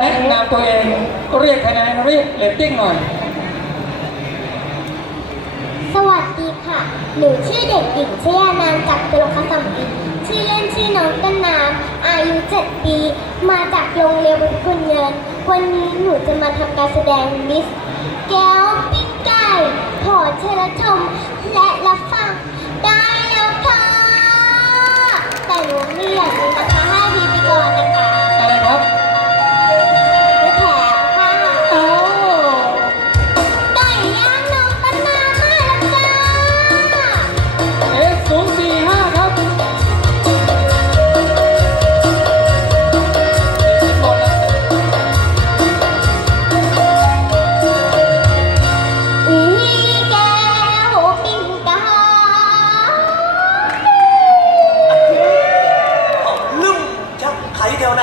แนะนำตัวเองเรียกคะแนนเรียกเรตติ้งหน่อย สวัสดีค่ะ หนูชื่อเด็กหญิงชยานันจากตุลคสัมอินชื่อเล่นชื่อน้องต้นน้ำอายุ 7 ปี มาจากโรงเรียนบุญคุณเงิน วันนี้หนูจะมาทำการแสดงมิส แก้วปิ้งไก่ขอเชิญชมและรับฟังได้แล้วค่ะ แต่หนูม่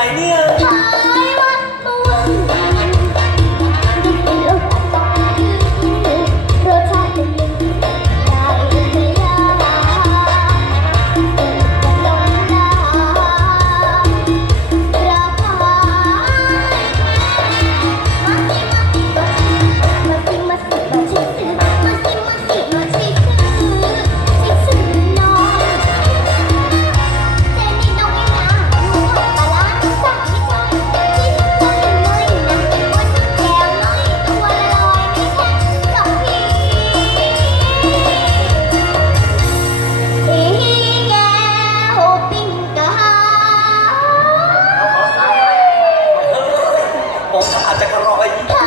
idea อย